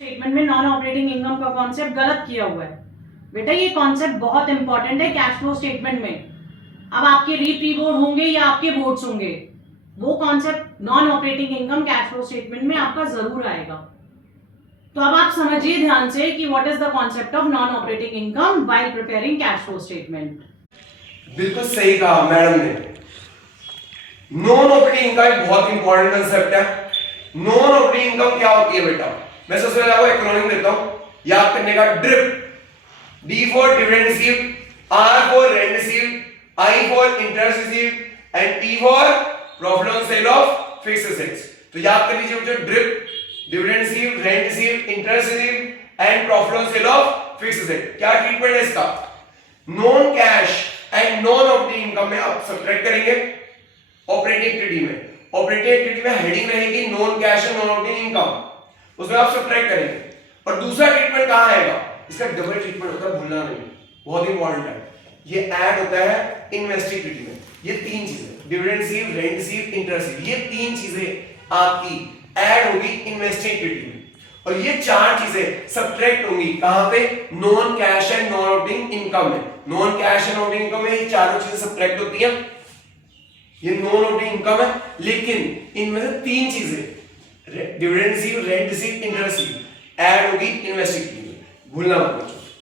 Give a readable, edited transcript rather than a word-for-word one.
Statement में non operating income का concept गलत किया हुआ है। बेटा ये कॉन्सेप्ट बहुत इंपॉर्टेंट है कैश फ्लो स्टेटमेंट में। अब आपके री बोर्ड होंगे या आपके बोर्ड्स होंगे, वो concept non operating income cash flow statement में आपका जरूर आएगा। तो अब आप समझिए ध्यान से कि what is the concept of non operating income while preparing cash flow statement. बिल्कुल सही कहा मैडम ने। नॉन ऑपरेटिंग इनकम एक बहुत इंपॉर्टेंट कंसेप्ट है। नॉन ऑपरेटिंग इनकम क्या होती है बेटा? मैं सबसे पहले आपको एक्रोनिम देता हूं याद करने का। Drip, D for dividend received, R for rent received, I for interest received and T for profit on sale of fixed assets. तो याद कर लीजिए बच्चों, drip, dividend received, rent received, interest received and profit on sale of fixed asset. क्या treatment है इसका? Non cash and non operating income में आप सब्ट्रैक्ट करेंगे ऑपरेटिंग एक्टिविटी में। ऑपरेटिंग एक्टिविटी में हेडिंग रहेगी non cash and non operating income, उसमें आप सब्ट्रैक्ट करेंगे। और दूसरा ट्रीटमेंट कहां आएगा? इसका डबल ट्रीटमेंट होता है, भूलना नहीं, बहुत इंपॉर्टेंट है। ये ऐड होता है इन्वेस्टिंग एक्टिविटी में। ये तीन चीजें, dividend receive, rent receive, interest receive, ये तीन चीजें आपकी ऐड होगी इन्वेस्टिंग एक्टिविटी में। और ये चार चीजें सब्ट्रैक्ट होंगी कहां पे? Non cash and non operating income में। Non cash and operating income में ये चारों चीजें सब्ट्रैक्ट होती हैं। ये नॉन ऑपरेटिंग इनकम है, लेकिन इनमें से तीन चीजें dividend receive, rent receive, interest receive add होगी इन्वेस्टिंग एक्टिविटी में। भूलना मत।